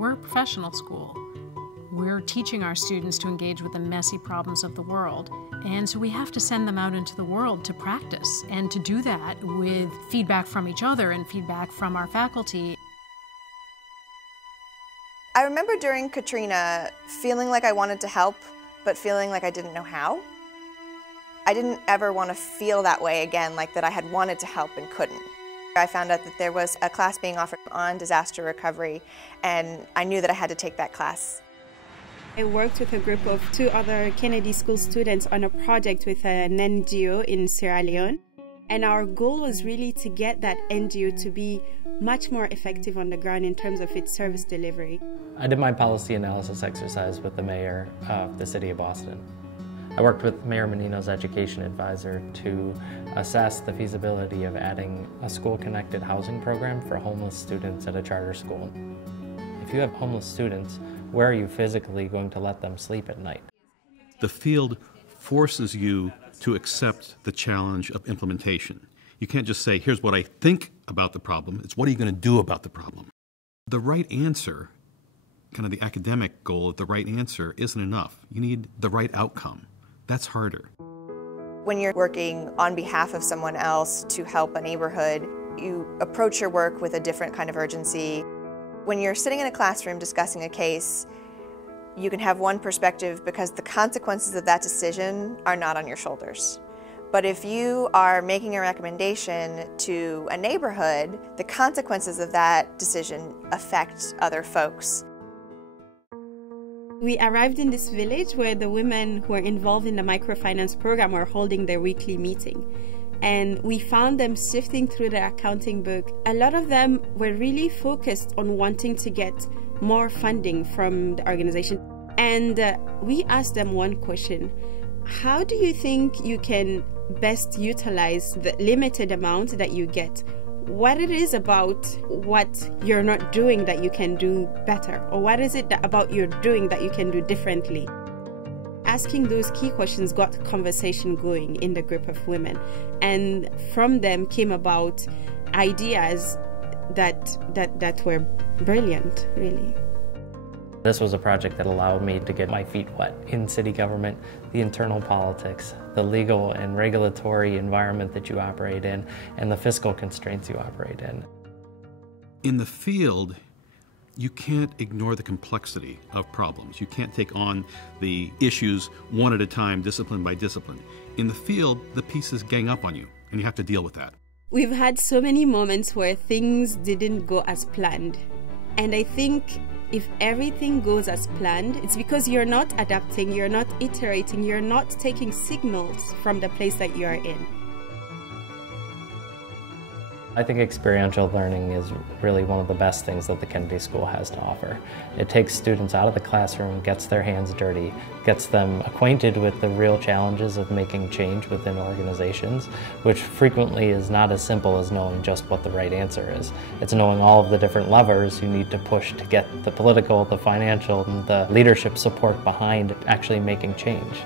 we're a professional school. We're teaching our students to engage with the messy problems of the world. And so we have to send them out into the world to practice, and to do that with feedback from each other and feedback from our faculty. I remember during Katrina feeling like I wanted to help, but feeling like I didn't know how. I didn't ever want to feel that way again, like that I had wanted to help and couldn't. I found out that there was a class being offered on disaster recovery, and I knew that I had to take that class. I worked with a group of 2 other Kennedy School students on a project with an NGO in Sierra Leone. And our goal was really to get that NGO to be much more effective on the ground in terms of its service delivery. I did my policy analysis exercise with the mayor of the city of Boston. I worked with Mayor Menino's education advisor to assess the feasibility of adding a school-connected housing program for homeless students at a charter school. If you have homeless students, where are you physically going to let them sleep at night? The field forces you to accept the challenge of implementation. You can't just say, here's what I think about the problem, it's what are you going to do about the problem. The right answer, kind of the academic goal of the right answer, isn't enough. You need the right outcome. That's harder. When you're working on behalf of someone else to help a neighborhood, you approach your work with a different kind of urgency. When you're sitting in a classroom discussing a case, you can have one perspective because the consequences of that decision are not on your shoulders. But if you are making a recommendation to a neighborhood, the consequences of that decision affect other folks. We arrived in this village where the women who are involved in the microfinance program were holding their weekly meeting. And we found them sifting through their accounting book. A lot of them were really focused on wanting to get more funding from the organization. And we asked them one question: how do you think you can best utilize the limited amount that you get? What it is about what you're not doing that you can do better? Or what is it about you're doing that you can do differently? Asking those key questions got conversation going in the group of women, and from them came about ideas that were brilliant, really. This was a project that allowed me to get my feet wet in city government, the internal politics, the legal and regulatory environment that you operate in, and the fiscal constraints you operate in. In the field, you can't ignore the complexity of problems. You can't take on the issues one at a time, discipline by discipline. In the field, the pieces gang up on you, and you have to deal with that. We've had so many moments where things didn't go as planned. And I think if everything goes as planned, it's because you're not adapting, you're not iterating, you're not taking signals from the place that you are in. I think experiential learning is really one of the best things that the Kennedy School has to offer. It takes students out of the classroom, gets their hands dirty, gets them acquainted with the real challenges of making change within organizations, which frequently is not as simple as knowing just what the right answer is. It's knowing all of the different levers you need to push to get the political, the financial, and the leadership support behind actually making change.